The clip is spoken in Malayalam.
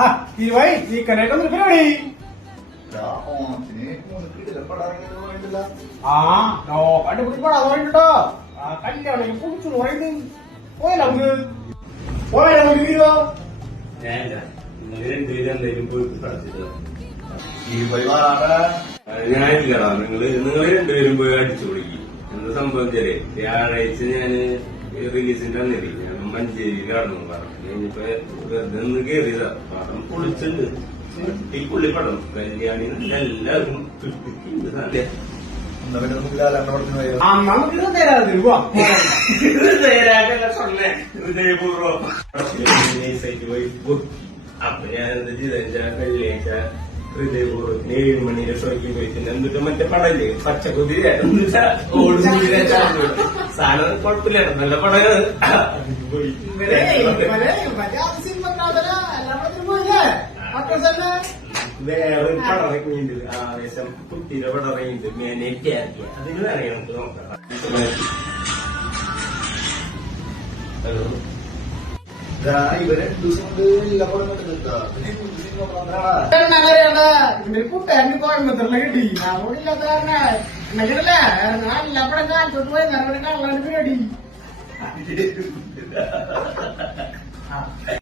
ആ ഇരുവായി ഈ കലയായിട്ടൊന്നും പരിപാടി. ഓണത്തിന് മൂന്ന് പടാറങ്ങിയെന്ന് പറയണ്ടല്ല. ആ നോക്കാണ്ട് പിടിപ്പാടാന്ന് പറഞ്ഞിട്ടോ. ആ കല്യാണം കുടിച്ചു പറയുന്നത് പോയല്ല നമുക്ക് പോയാ നമുക്ക് വീരോ ഈ പരിപാടാ ഞാനില്ലടാ. നിങ്ങള് രണ്ടുപേരും പോയി അടിച്ചു പൊളിക്കും. എന്താ സംഭവിച്ചാലേ വ്യാഴാഴ്ച ഞാന് റിലീസിന്റെ അന്നേരി ഞാൻ മഞ്ചേരിയിലാണെന്ന് പറഞ്ഞു. കഴിഞ്ഞിപ്പോ വെറുതെ ഒന്ന് കയറിയതാ. പടം പൊളിച്ചുണ്ട്. ഈ പുള്ളി പടം കല്യാണി എല്ലാവരും കിട്ടിയിട്ടുണ്ട്. നമുക്ക് ലാലണ്ണ പടത്തിന് പോയാലോ? നമുക്ക് ഇത് തരാതെ തരുവാ. ഹൃദയപൂർവ്വം പോയി ബുക്ക്. അപ്പൊ ഞാൻ എന്താ ചെയ്ത വെള്ളിയാഴ്ച ഹൃദയപൂർവ്വം 7 മണിയുടെ ഷോയ്ക്ക് പോയിട്ട് എന്നിട്ട് മറ്റേ പടല്ലേ പച്ചക്കുതിര സാധനം കുഴപ്പമില്ല, നല്ല പടമാണ്. പോയി വേറെ ഒരു പടം ഇറങ്ങിയിട്ടുണ്ട്. ആവേശം കുട്ടിയുടെ പടം ഇറങ്ങിയിട്ടുണ്ട്. മേനേറ്റ് അതിന് വേണമെങ്കിൽ നമുക്ക് നോക്കാം. ഹലോ, ഇവരെ 2 ദിവസം കൊണ്ട് എല്ലാ പടം കണ്ടിട്ടാ. കൂട്ടുകാരന് കോയമ്പത്തൂരിലെ കിട്ടി. ഞാൻ ഇല്ലാത്ത കാരണം എന്നല്ലേ ഞാൻ എല്ലാ പടം കാലത്തോട്ട് പോയി നിറവിടെ കാണാൻ പരിപാടി.